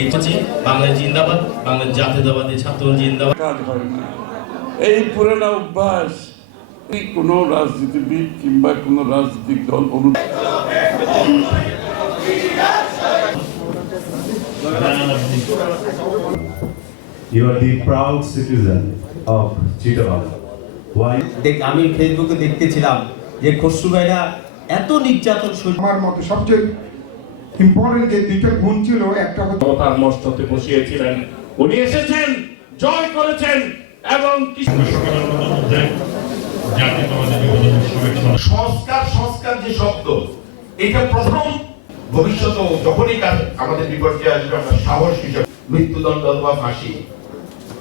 লিখেছি বাংলা জিন্দাবাদ বাংলা জাতীয়তাবাদী ছাত্র জিন্দাবাদ এই পুরানো অভ্যাস কোনো রাজনীতিবিদ কিংবা কোনো রাজনৈতিক দল অনু You are the proud citizen of Chittagong. Why? আমি ফেসবুকে দেখতেছিলাম যে খসরু ভাইরা এত নির্যাতন আমার মতে সবচেয়ে ইম্পর্টেন্ট যে দুইটা গুণ ছিল একটা মস্ততে বসিয়েছিলেন। উনি এসেছেন জয় করেছেন এবং সংস্কার সংস্কার যে শব্দ এটা প্রথম ভবিষ্যৎ যখনই কাজ- আমাদের বিপর্যয়ে আসবে আমরা সাহস হিসেবে মৃত্যুদণ্ড অথবা ফাঁসি।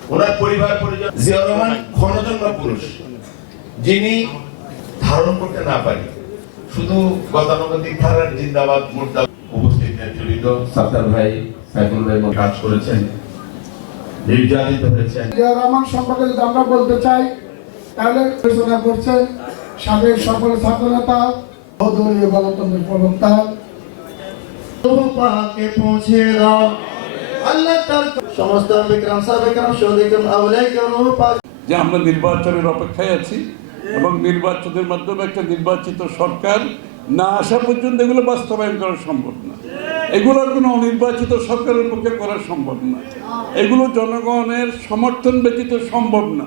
ওনার পরিবার পরিজন জিয়া রহমান ক্ষণজন্ম পুরুষ। যিনি ধারণ করতে না পারি। শুধু গতানুগতিক ধারার জিন্দাবাদ মুর্দা উপস্থিত নেতৃবৃন্দ সাত্তার ভাই সাইফুল ভাই কাজ করেছেন নির্যাতিত হয়েছেন। রহমান সম্পর্কে যদি আমরা বলতে চাই তাহলে ঘোষণা করছেন সাবেক সকল গণতন্ত্রের প্রবক্তা। পাকে পৌঁছে দাও। আল্লাহ তার সমস্ত বিক্রম সাবিক্রম পাক যে আমরা নির্বাচনের অপেক্ষায় আছি এবং নির্বাচনের মাধ্যমে একটা নির্বাচিত সরকার না আসা পর্যন্ত এগুলো বাস্তবায়ন করা সম্ভব না। এগুলো কোনো অনির্বাচিত সরকারের পক্ষে করা সম্ভব না। এগুলো জনগণের সমর্থন ব্যতীত সম্ভব না।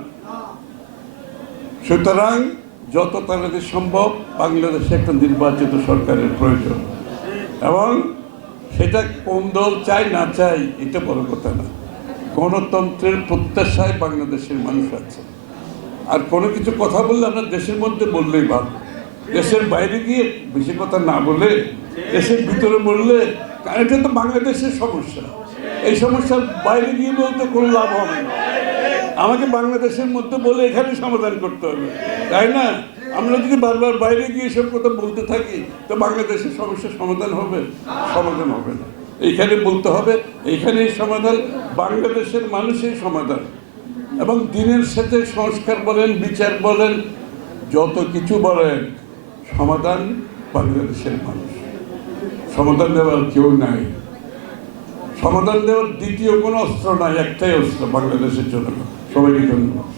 সুতরাং যত তাড়াতাড়ি সম্ভব বাংলাদেশে একটা নির্বাচিত সরকারের প্রয়োজন। এবং সেটা কোন দল চাই না চাই এটা বড় কথা না। গণতন্ত্রের প্রত্যাশায় বাংলাদেশের মানুষ আছে। আর কোনো কিছু কথা বললে আমরা দেশের মধ্যে বললেই ভালো। দেশের বাইরে গিয়ে বেশি কথা না বলে, দেশের ভিতরে বললে এটা তো বাংলাদেশের সমস্যা। এই সমস্যার বাইরে গিয়ে বলতে কোনো লাভ হবে না। আমাকে বাংলাদেশের মধ্যে বলে এখানে সমাধান করতে হবে। তাই না? আমরা যদি বারবার বাইরে গিয়ে এসব কথা বলতে থাকি, তো বাংলাদেশের সমস্যার সমাধান হবে? সমাধান হবে না। এইখানে বলতে হবে, এইখানেই সমাধান, বাংলাদেশের মানুষের সমাধান। এবং দিনের সাথে সংস্কার বলেন, বিচার বলেন, যত কিছু বলেন, সমাধান বাংলাদেশের মানুষ। সমাধান দেওয়ার কেউ নাই। সমাধান দেওয়ার দ্বিতীয় কোনো অস্ত্র নাই, একটাই অস্ত্র বাংলাদেশের জন্য সবাইকে ধন্যবাদ।